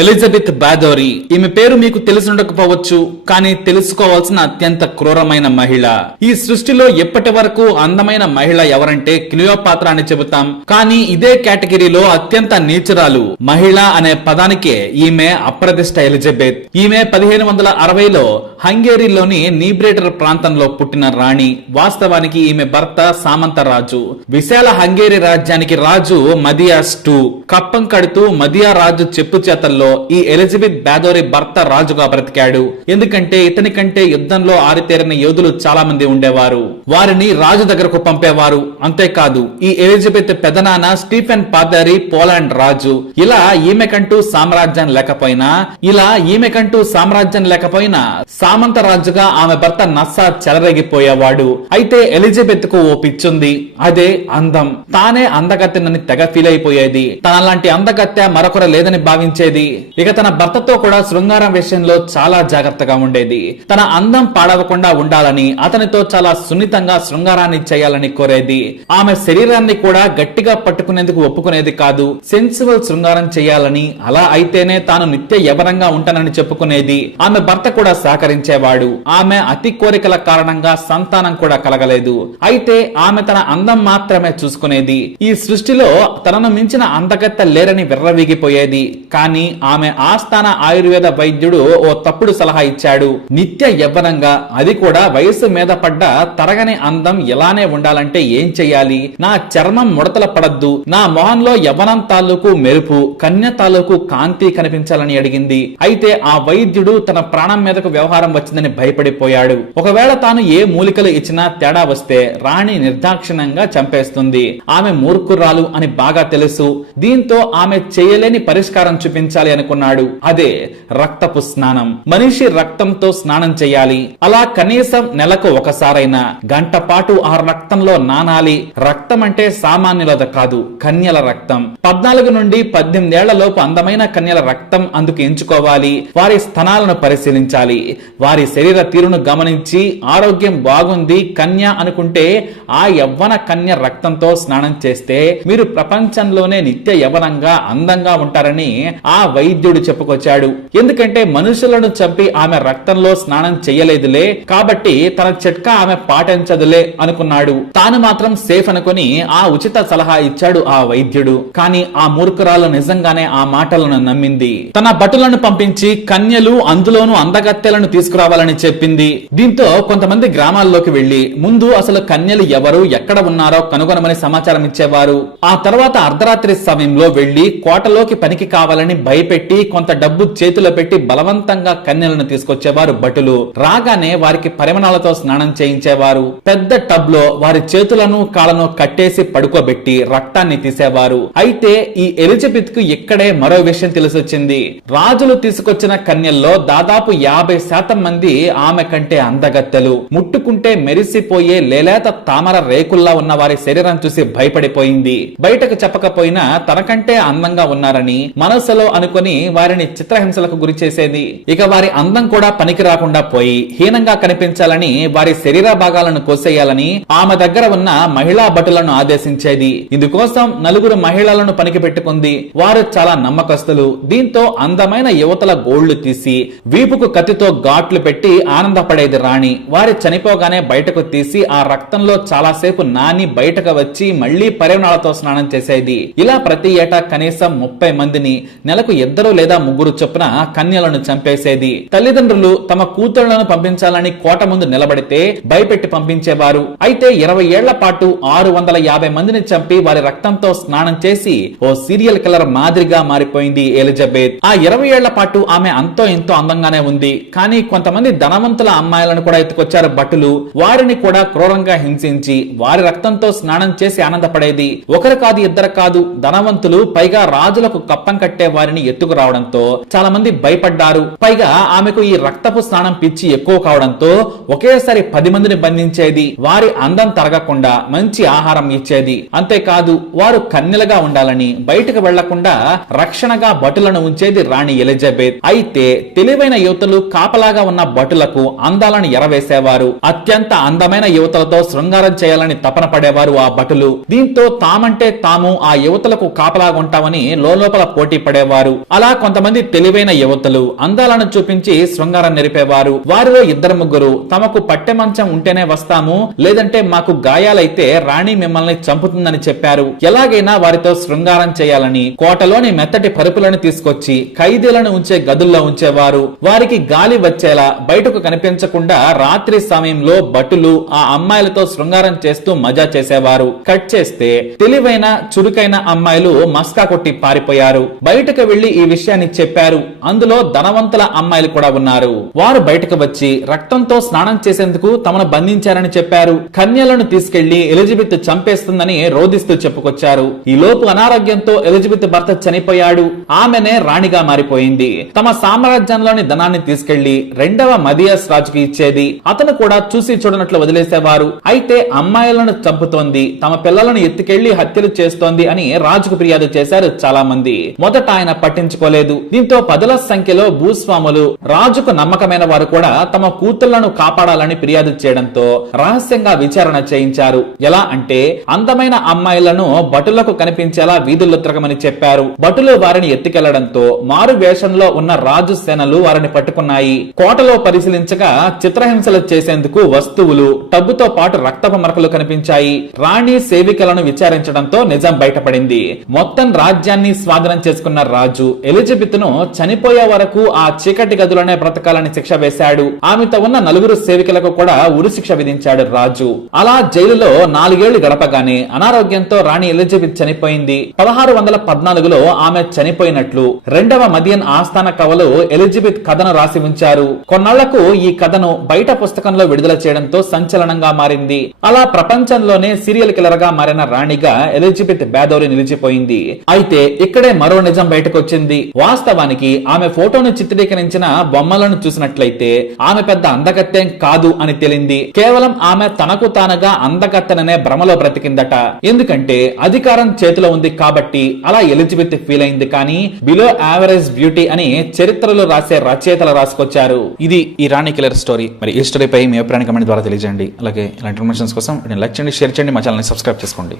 Elizabeth బాదోరి. ఈమె పేరు మీకు తెలిసిండకపోవచ్చు కానీ తెలుసుకోవాల్సిన అత్యంత క్రూరమైన మహిళ. ఈ సృష్టిలో ఎప్పటి వరకు అందమైన మహిళ ఎవరంటే క్లియోపాత్ర అని చెబుతాం కానీ ఇదే కేటగిరీలో అత్యంత నీచురాలు. మహిళ అనే పదానికే ఈమె అప్రతిష్ట ఎలిజబెత్. ఈమె పదిహేను వందల అరవైలో హంగేరీలోని నీబ్రేటర్ ప్రాంతంలో పుట్టిన రాణి. వాస్తవానికి ఈమె భర్త సామంత రాజు. విశాల హంగేరి రాజ్యానికి రాజు మదియాస్ టూ. కప్పం కడుతూ మదియా రాజు చెప్పు చేతల్లో ఈ ఎలిజబెత్ బ్యాదోరి భర్త రాజుగా బ్రతికాడు. ఎందుకంటే ఇతని కంటే యుద్ధంలో ఆరితేరిన యోధులు చాలా మంది ఉండేవారు. వారిని రాజు దగ్గరకు పంపేవారు. అంతేకాదు ఈ ఎలిజబెత్ పెదనాన్న స్టీఫెన్ పాదారి పోలాండ్ రాజు. ఇలా ఈమెకంటూ సామ్రాజ్యం లేకపోయినా ఇలా ఈమెకంటూ సామ్రాజ్యం లేకపోయినా సామంత రాజుగా ఆమె భర్త నస్సా చెలరేగిపోయేవాడు. అయితే ఎలిజబెత్కు ఓ పిచ్చుంది. అదే అందం. తానే అందగత్తెనని తెగ ఫీల్ అయిపోయేది తనలాంటి అందగత్తె మరొకరు లేదని భావించేది. ఇక తన భర్తతో కూడా శృంగారం విషయంలో చాలా జాగ్రత్తగా ఉండేది. తన అందం పాడవకుండా ఉండాలని అతనితో చాలా సున్నితంగా శృంగారాన్ని చేయాలని కోరేది. ఆమె శరీరాన్ని కూడా గట్టిగా పట్టుకునేందుకు ఒప్పుకునేది కాదు. సెన్సిబుల్ శృంగారం చేయాలని అలా అయితేనే తాను నిత్య యవనంగా ఉంటానని చెప్పుకునేది. ఆమె భర్త కూడా సహకరించేవాడు. ఆమె అతి కోరికల కారణంగా సంతానం కూడా కలగలేదు. అయితే ఆమె తన అందం మాత్రమే చూసుకునేది. ఈ సృష్టిలో తనను మించిన అందగత్త లేరని విర్రవీగిపోయేది. కానీ ఆమె ఆస్థాన ఆయుర్వేద వైద్యుడు ఓ తప్పుడు సలహా ఇచ్చాడు. నిత్య యవ్వనంగా అది కూడా వయసు మీద పడ్డ తరగని అందం ఎలానే ఉండాలంటే ఏం చెయ్యాలి? నా చర్మం ముడతల పడద్దు. నా మొహంలో యవ్వనం తాలూకు మెరుపు కన్య తాలూకు కాంతి కనిపించాలని అడిగింది. అయితే ఆ వైద్యుడు తన ప్రాణం మీదకు వ్యవహారం వచ్చిందని భయపడిపోయాడు. ఒకవేళ తాను ఏ మూలికలు ఇచ్చినా తేడా వస్తే రాణి నిర్దాక్షిణ్యంగా చంపేస్తుంది. ఆమె మూర్ఖురాలు అని బాగా తెలుసు. దీంతో ఆమె చేయలేని పరిష్కారం చూపించాలి అనుకున్నాడు. అదే రక్తపు స్నానం. మనిషి రక్తంతో స్నానం చేయాలి. అలా కనీసం నెలకు ఒకసారైనా గంట పాటు ఆ రక్తంలో నానాలి. రక్తం అంటే సామాన్యులద కాదు కన్యల రక్తం. పద్నాలుగు నుండి పద్దెనిమిదేళ్ళలోపు అందమైన కన్యల రక్తం అందుకు ఎంచుకోవాలి. వారి స్థనాలను పరిశీలించాలి. వారి శరీర తీరును గమనించి ఆరోగ్యం బాగుంది కన్య అనుకుంటే ఆ యవ్వన కన్య రక్తంతో స్నానం చేస్తే మీరు ప్రపంచంలోనే నిత్య యవనంగా అందంగా ఉంటారని ఆ వైద్యుడు చెప్పుకొచ్చాడు. ఎందుకంటే మనుషులను చంపి ఆమె రక్తంలో స్నానం చేయలేదులే కాబట్టి తన చిట్కా ఆమె పాటించదులే అనుకున్నాడు. తాను మాత్రం సేఫ్ అనుకుని ఆ ఉచిత సలహా ఇచ్చాడు ఆ వైద్యుడు. కానీ ఆ మూర్ఖురాలు నిజంగానే ఆ మాటలను నమ్మింది. తన భటులను పంపించి కన్యలు అందులోనూ అందగత్తెలను తీసుకురావాలని చెప్పింది. దీంతో కొంతమంది గ్రామాల్లోకి వెళ్ళి ముందు అసలు కన్యలు ఎవరు ఎక్కడ ఉన్నారో కనుగొనమని సమాచారం ఇచ్చేవారు. ఆ తర్వాత అర్ధరాత్రి సమయంలో వెళ్ళి కోటలోకి పనికి కావాలని భయపెట్టి పెట్టి కొంత డబ్బు చేతిలో పెట్టి బలవంతంగా కన్యలను తీసుకొచ్చేవారు భటులు. రాగానే వారికి పరిమణాలతో స్నానం చేయించేవారు. పెద్ద టబ్లో వారి చేతులను కాళ్ళను కట్టేసి పడుకోబెట్టి రక్తాన్ని తీసేవారు. అయితే ఈ ఎలిజబెత్కు ఇక్కడే మరో విషయం తెలిసొచ్చింది. రాజులు తీసుకొచ్చిన కన్యల్లో దాదాపు యాభై శాతం మంది ఆమె కంటే అందగత్తెలు. ముట్టుకుంటే మెరిసిపోయే లేలేత తామర రేకుల్లా ఉన్న వారి శరీరం చూసి భయపడిపోయింది. బయటకు చెప్పకపోయినా తనకంటే అందంగా ఉన్నారని మనసులో అనుకుని వారిని చిత్రహింసలకు గురి చేసేది. ఇక వారి అందం కూడా పనికి రాకుండా పోయి హీనంగా కనిపించాలని వారి శరీర భాగాలను కోసేయాలని ఆమె దగ్గర ఉన్న మహిళా భటులను ఆదేశించేది. ఇందుకోసం నలుగురు మహిళలను పనికి పెట్టుకుంది. వారు చాలా నమ్మకస్తులు. దీంతో అందమైన యువతల గోళ్ళు తీసి వీపుకు కత్తితో ఘాట్లు పెట్టి ఆనందపడేది రాణి. వారి చనిపోగానే బయటకు తీసి ఆ రక్తంలో చాలాసేపు నాని బయటకు వచ్చి మళ్ళీ పరిమాణాలతో స్నానం చేసేది. ఇలా ప్రతి ఏటా కనీసం ముప్పై మందిని నెలకు ఇద్దరు లేదా ముగ్గురు చొప్పున కన్యలను చంపేసేది. తల్లిదండ్రులు తమ కూతుళ్ళను పంపించాలని కోట ముందు నిలబడితే భయపెట్టి పంపించేవారు. అయితే ఇరవై ఏళ్ళ పాటు ఆరు వందల యాభై మందిని చంపి వారి రక్తంతో స్నానం చేసి ఓ సీరియల్ కిల్లర్ మాదిరిగా మారిపోయింది ఎలిజబెత్. ఆ ఇరవై ఏళ్ళ పాటు ఆమె అంతో ఎంతో అందంగానే ఉంది. కానీ కొంతమంది ధనవంతుల అమ్మాయిలను కూడా ఎత్తుకొచ్చారు భటులు. వారిని కూడా క్రూరంగా హింసించి వారి రక్తంతో స్నానం చేసి ఆనందపడేది. ఒకరు కాదు ఇద్దరు కాదు ధనవంతులు పైగా రాజులకు కప్పం కట్టే వారిని ఎత్తుకు రావడంతో చాలా మంది భయపడ్డారు. పైగా ఆమెకు ఈ రక్తపు స్నానం పిచ్చి ఎక్కువ కావడంతో ఒకేసారి పది మందిని బంధించేది. వారి అందం తరగకుండా మంచి ఆహారం ఇచ్చేది. అంతేకాదు వారు కన్నెలుగా ఉండాలని బయటకు వెళ్ళకుండా రక్షణగా భటులను ఉంచేది రాణి ఎలిజబెత్. అయితే తెలివైన యువతలు కాపలాగా ఉన్న భటులకు అందాలను ఎరవేసేవారు. అత్యంత అందమైన యువతలతో శృంగారం చేయాలని తపన పడేవారు ఆ భటులు దీంతో తామంటే తాము ఆ యువతలకు కాపలాగా ఉంటామని లోపల పోటీ పడేవారు. అలా కొంతమంది తెలివైన యువతలు అందాలను చూపించి శృంగారం నెరిపేవారు. వారిలో ఇద్దరు ముగ్గురు తమకు పట్టె మంచం ఉంటేనే వస్తాము లేదంటే మాకు గాయాలైతే రాణి మిమ్మల్ని చంపుతుందని చెప్పారు. ఎలాగైనా వారితో శృంగారం చేయాలని కోటలోని మెత్తటి పరుపులను తీసుకొచ్చి ఖైదీలను ఉంచే గదుల్లో ఉంచేవారు. వారికి గాలి వచ్చేలా బయటకు కనిపించకుండా రాత్రి సమయంలో భటులు ఆ అమ్మాయిలతో శృంగారం చేస్తూ మజా చేసేవారు. కట్ చేస్తే తెలివైన చురుకైన అమ్మాయిలు మస్కా కొట్టి పారిపోయారు. బయటకు వెళ్ళి ఈ విషయాన్ని చెప్పారు. అందులో ధనవంతుల అమ్మాయిలు కూడా ఉన్నారు. వారు బయటకు వచ్చి రక్తంతో స్నానం చేసేందుకు తమను బంధించారని చెప్పారు. కన్యలను తీసుకెళ్ళి ఎలిజబెత్ చంపేస్తుందని రోధిస్తూ చెప్పుకొచ్చారు. ఈ లోపు అనారోగ్యంతో ఎలిజబెత్ భర్త చనిపోయాడు. ఆమెనే రాణిగా మారిపోయింది. తమ సామ్రాజ్యంలోని ధనాన్ని తీసుకెళ్ళి రెండవ మదియాస్ రాజుకి ఇచ్చేది. అతను కూడా చూసి చూడనట్లు వదిలేసేవారు. అయితే అమ్మాయిలను చంపుతోంది. తమ పిల్లలను ఎత్తుకెళ్ళి హత్యలు చేస్తోంది అని రాజుకు ఫిర్యాదు చేశారు చాలా మంది మొదట ఆయన పట్టించుకోలేదు దీంతో పదుల సంఖ్యలో భూస్వాములు రాజుకు నమ్మకమైన వారు కూడా తమ కూతుళ్ళను కాపాడాలని ఫిర్యాదు చేయడంతో రహస్యంగా విచారణ చేయించారు. ఎలా అంటే అందమైన అమ్మాయిలను భటులకు కనిపించేలా వీధుల్లో తిరగమని చెప్పారు. భటులు వారిని ఎత్తుకెళ్ళడంతో మారు వేషంలో ఉన్న రాజు సేనలు వారిని పట్టుకున్నాయి. కోటలో పరిశీలించగా చిత్రహింసలు చేసేందుకు వస్తువులు టబ్బుతో పాటు రక్తపు మరకలు కనిపించాయి. రాణి సేవికలను విచారించడంతో నిజం బయటపడింది. మొత్తం రాజ్యాన్ని స్వాధీనం చేసుకున్న రాజు ఎలిజబెత్ను చనిపోయే వరకు ఆ చీకటి గదులనే బ్రతకాలని శిక్ష వేశాడు. ఆమెతో ఉన్న నలుగురు సేవికలకు కూడా ఉరిశిక్ష విధించాడు రాజు. అలా జైలులో నాలుగేళ్ళు గడపగానే అనారోగ్యంతో రాణి ఎలిజబెత్ చనిపోయింది. పదహారు వందల పద్నాలుగులో ఆమె చనిపోయినట్లు. రెండవ మదియన్ ఆస్థాన కవలు ఎలిజబెత్ కథను రాసి ఉంచారు. కొన్నాళ్ళకు ఈ కథను బయట పుస్తకంలో విడుదల చేయడంతో సంచలనంగా మారింది. అలా ప్రపంచంలోనే సీరియల్ కిల్లర్గా మారిన రాణిగా ఎలిజబెత్ బేదోరి నిలిచిపోయింది. అయితే ఇక్కడే మరో నిజం బయటకొచ్చింది. వచ్చింది వాస్తవానికి ఆమె ఫోటోను చిత్రీకరించిన బొమ్మలను చూసినట్లయితే ఆమె పెద్ద అందగత్తెం కాదు అని తెలింది. కేవలం ఆమె తనకు తానుగా అందగత్తెననే భ్రమలో బ్రతికిందట. ఎందుకంటే అధికారం చేతిలో ఉంది కాబట్టి అలా ఎలిజబెత్ ఫీల్ అయింది కానీ బిలో యావరేజ్ బ్యూటీ అని చరిత్రలో రాసే రచయితలు రాసుకొచ్చారు. ఇది ఈ రాణి కిలర్ స్టోరీ. మరి ఈ స్టోరీపై మీ అభిప్రాయాన్ని కమెంట్ ద్వారా తెలియజేయండి. అలాగే ఇలాంటి ఇన్ఫర్మేషన్స్ కోసం లైక్ చేయండి షేర్ చేయండి మా ఛానల్ని సబ్స్క్రైబ్ చేసుకోండి.